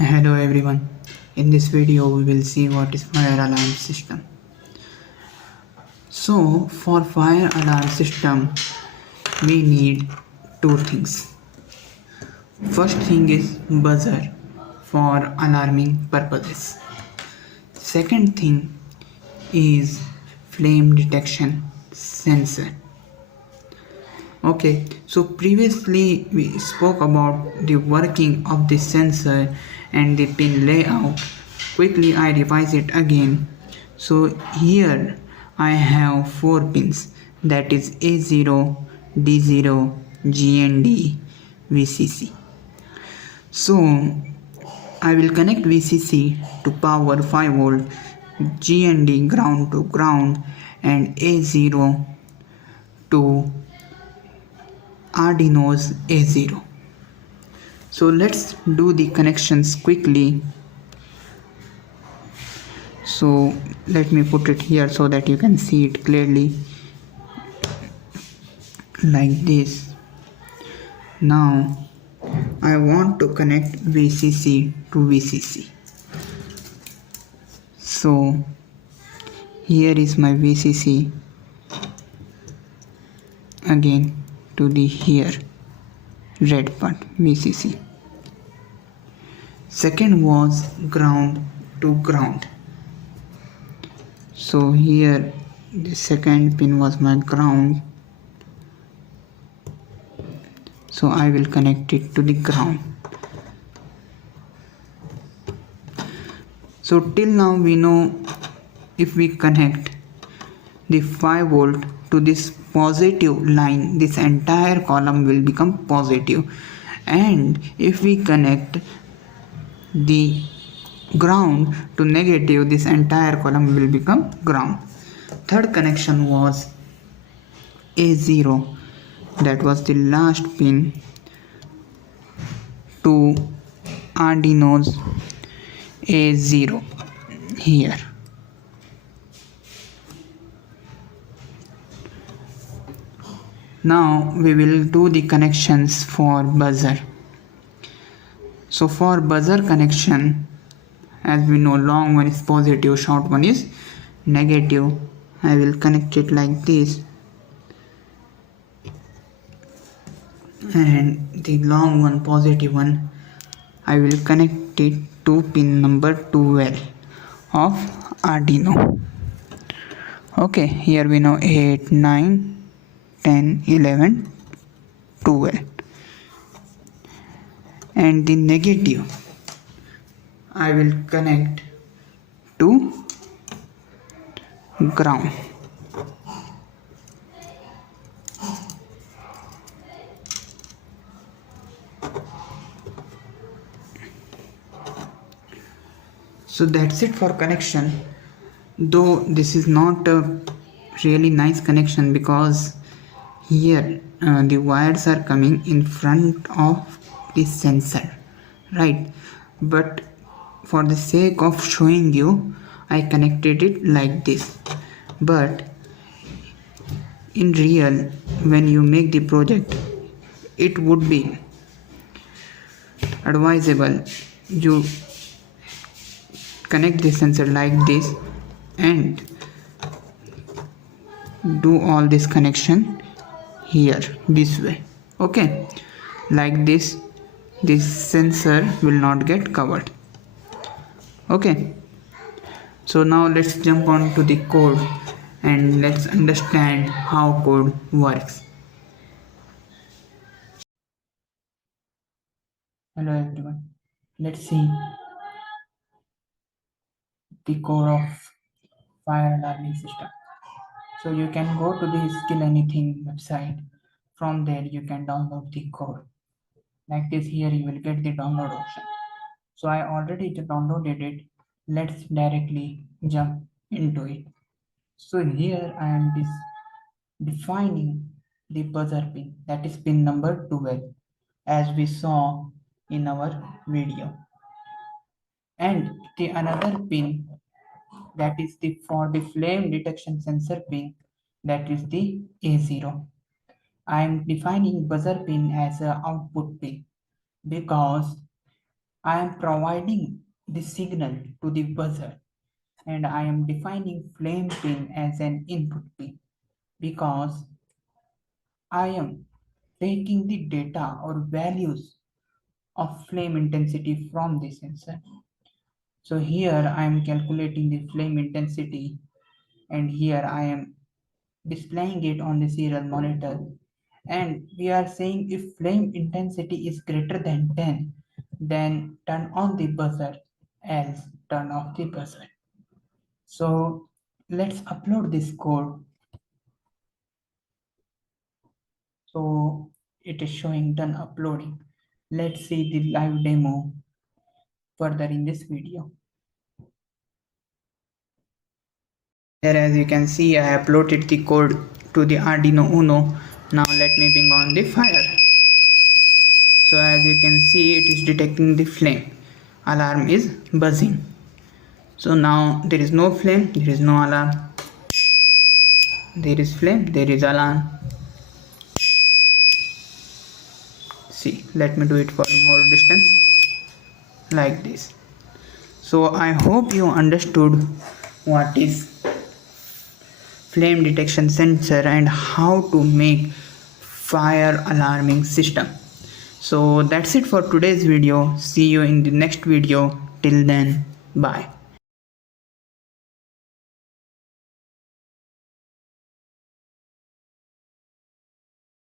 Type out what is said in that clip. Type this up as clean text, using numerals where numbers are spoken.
Hello everyone. In this video we will see what is fire alarm system. So for fire alarm system we need two things. First thing is buzzer for alarming purposes. Second thing is flame detection sensor. Okay, so previously we spoke about the working of the sensor and the pin layout. Quickly I revise it again. So here I have 4 pins, that is A0, D0, GND, VCC. So I will connect VCC to power 5 volt, GND ground to ground, and A0 to Arduino's A0. So let's do the connections quickly. So let me put it here so that you can see it clearly, like this. Now I want to connect VCC to VCC. So here is my VCC again to the here red part VCC. Second was ground to ground. So here the second pin was my ground, so I will connect it to the ground. So till now we know if we connect the 5 volt to this positive line, this entire column will become positive, and if we connect the ground to negative, this entire column will become ground. Third connection was A0, that was the last pin, to Arduino's A0 here. Now we will do the connections for buzzer. So for buzzer connection, as we know, long one is positive, short one is negative. I will connect it like this, and the long one, positive one, I will connect it to pin number 12 of Arduino. Okay, here we know 8, 9, 10, 11, 12. And the negative I will connect to ground. So that's it for connection, though this is not a really nice connection because here the wires are coming in front of the sensor, right? But for the sake of showing you, I connected it like this. But in real, when you make the project, it would be advisable you connect the sensor like this and do all this connection here this way. Okay, like this sensor will not get covered. Okay, so now let's jump on to the code and let's understand how code works. Hello everyone, let's see the core of fire alarming system. So you can go to the skill anything website. From there you can download the code like this. Here you will get the download option. So I already downloaded it. Let's directly jump into it. So here I am defining the buzzer pin, that is pin number 12, as we saw in our video, and the another pin, that is the for the flame detection sensor pin, that is the A0. I am defining buzzer pin as a output pin because I am providing the signal to the buzzer, and I am defining flame pin as an input pin because I am taking the data or values of flame intensity from the sensor. So here I am calculating the flame intensity, and here I am displaying it on the serial monitor, and we are saying if flame intensity is greater than 10, then turn on the buzzer, else turn off the buzzer. So let's upload this code. So it is showing done uploading. Let's see the live demo further in this video. Here, as you can see, I uploaded the code to the Arduino Uno. Now let me bring on the fire. So as you can see, it is detecting the flame. Alarm is buzzing. So now there is no flame, there is no alarm. There is flame, there is alarm. See, let me do it for more distance, like this. So I hope you understood what is flame detection sensor and how to make fire alarming system. So that's it for today's video. See you in the next video. Till then, bye.